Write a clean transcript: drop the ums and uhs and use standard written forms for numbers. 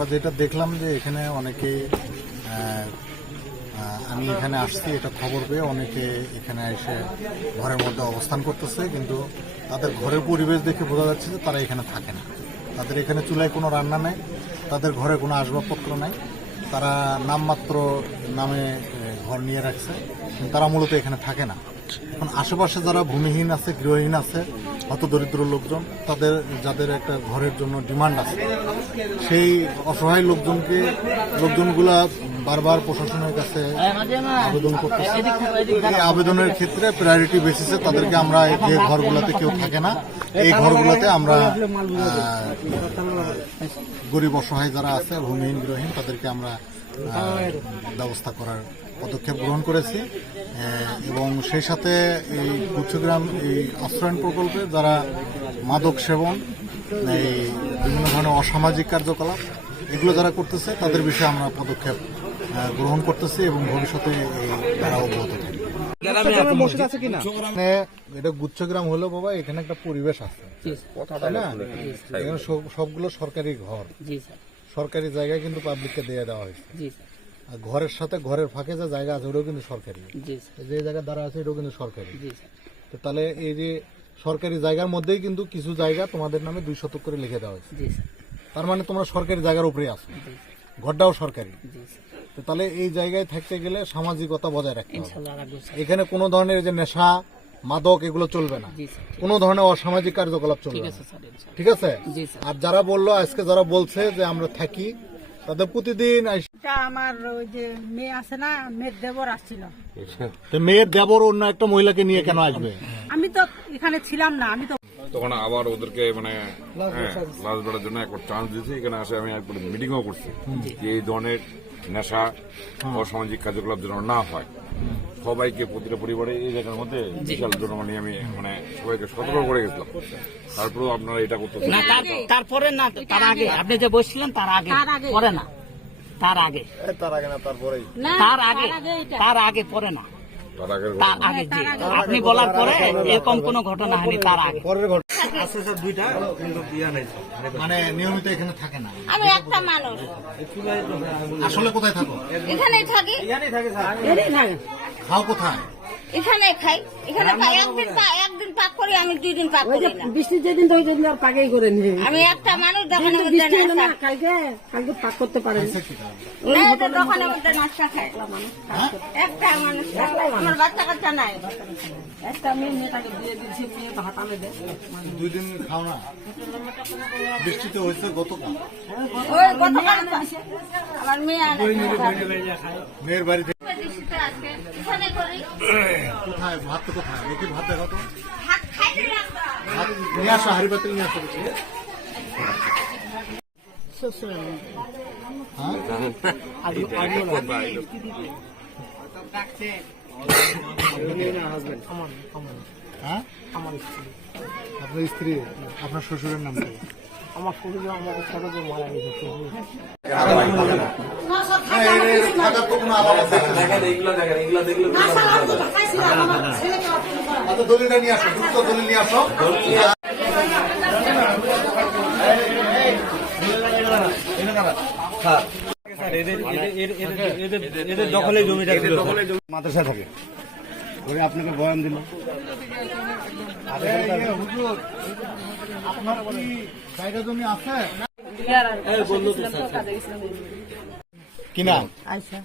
আমরা যেটা দেখলাম যে এখানে অনেকে আমি এখানে আসছি এটা খবর পেয়ে অনেকে এখানে এসে ঘরের মধ্যে অবস্থান করতেছে, কিন্তু তাদের ঘরের পরিবেশ দেখে বোঝা যাচ্ছে যে তারা এখানে থাকে না। তাদের এখানে চুলায় কোনো রান্না নেই, তাদের ঘরে কোনো আসবাবপত্র নেই, তারা নামমাত্র নামে ঘর নিয়ে রাখছে, তারা মূলত এখানে থাকে না। এখন আশেপাশে যারা ভূমিহীন আছে, গৃহহীন আছে, হতদরিদ্র লোকজন, যাদের একটা ঘরের জন্য ডিমান্ড আছে, সেই অসহায় লোকজনগুলা বারবার প্রশাসনের কাছে আবেদন করতেছে। এই আবেদনের ক্ষেত্রে প্রায়োরিটি বেসিসে তাদেরকে আমরা যে ঘরগুলোতে কেউ থাকে না, এই ঘরগুলোতে আমরা গরিব অসহায় যারা আছে, ভূমিহীন গৃহহীন, তাদেরকে আমরা ব্যবস্থা করার পদক্ষেপ গ্রহণ করেছি। এবং সেই সাথে এই গুচ্ছগ্রাম এই আশ্রয়ণ প্রকল্পে যারা মাদক সেবন, এই বিভিন্ন ধরনের অসামাজিক কার্যকলাপ এগুলো যারা করতেছে তাদের বিষয়ে আমরা পদক্ষেপ গ্রহণ করতেছি এবং ভবিষ্যতে তারা অব্যাহত থাকবে। এটা গুচ্ছগ্রাম হলো বাবা, এখানে একটা পরিবেশ আছে, তাই না? এখানে সবগুলো সরকারি ঘর, সরকারি জায়গায় কিন্তু পাবলিককে দিয়ে দেওয়া হয়েছে। ঘরের সাথে ঘরের ফাঁকে যে জায়গা আছে ওটাও কিন্তু সরকারি, যে জায়গা দ্বারা আছে এটাও কিন্তু সরকারি। তো তাহলে এই যে সরকারি জায়গার মধ্যেই কিন্তু কিছু জায়গা তোমাদের নামে 2 শতক করে লিখে দেওয়া হয়েছে। তার মানে তোমরা সরকারি জায়গার উপরে আছো, ঘরটাও সরকারি। তো তাহলে এই জায়গায় থাকতে গেলে সামাজিকতা বজায় রাখতে হবে। এখানে কোনো ধরনের যে নেশা মাদক এগুলো চলবে না, কোনো ধরনের অসামাজিক কার্যকলাপ চলবে না, ঠিক আছে? আর যারা বললো আজকে, যারা বলছে যে আমরা থাকি, তাদের প্রতিদিন আমার ওই যে মেয়ে আছে না, মেয়ের দেবর আসছিল। মেয়ের দেবর অন্য একটা মহিলাকে নিয়ে কেন আসবে? আমি তো এখানে ছিলাম না, আমি তো তখন আবার ওদেরকে মানে লাশ বেড়ার জন্য একবার চান্স দিয়েছি। এখানে আসে আমি একবার মিটিংও করছি যে এই ধরনের নেশা অসামাজিক কার্যকলাপ যেন না হয়, সবাইকে প্রতিটা পরিবারে এই জায়গার মধ্যে বিশাল জনমানি আমি মানে সবাইকে সতর্ক করে গেছিলাম। তারপরেও আপনারা এটা করতেছেন না, তারপরে না, তার আগে আপনি যে বসছিলেন তার আগে, পরে না, তার আগে না, তার আগে পরে না, তার আগে জি, আপনি বলার পরে এরকম কোন ঘটনা হয়নি, তার আগে। মানে নিয়মিত এখানে থাকে না। আমি একটা মানুষ, আসলে কোথায় থাকো? এখানেই থাকি। খাও কোথায়? এখানে খাই, এখানে পাই। একদিন পাক করি আমি, 2 দিন পাক করি না। বৃষ্টি যেদিন তো ওই দিন আর পাকেই করে নিয়ে আমি একটা মানুষ দোকানের মধ্যে কালকে পাক করতে পারেন দোকানের মধ্যে নাস্তা খাই। একটা মানুষ, আমার বাচ্চা কাচ্চা নাই। একটা মেয়েটাকে দিয়ে দিচ্ছি, মেয়ে তো হাতামে দেয়। 2 দিন খাও না? বৃষ্টিতে হয়েছে গতকাল, ওই গতকাল আমার মেয়ে আনে মেয়ের বাড়িতে। বৃষ্টিতে আজকে এখানে করি। কোথায় ভাত? তো কোথায় দেখি ভাত দেখো তো। ভাত খাই না। ভাত নিয়ে আসো, হাড়ি পাতিল নিয়ে আসো। হ্যাঁ, আপনার স্ত্রী? আপনার শ্বশুরের নাম কি? আমার শ্বশুর আমার ছোট মারা গেছে। দলিলটা নিয়ে আসো, দ্রুত দলিল নিয়ে আসো। এদের দখলে জমিটা মাদ্রাসা থাকে, আপনাকে বয়ান দিল। আপনার কি জায়গা জমি আছে কিনা? আচ্ছা,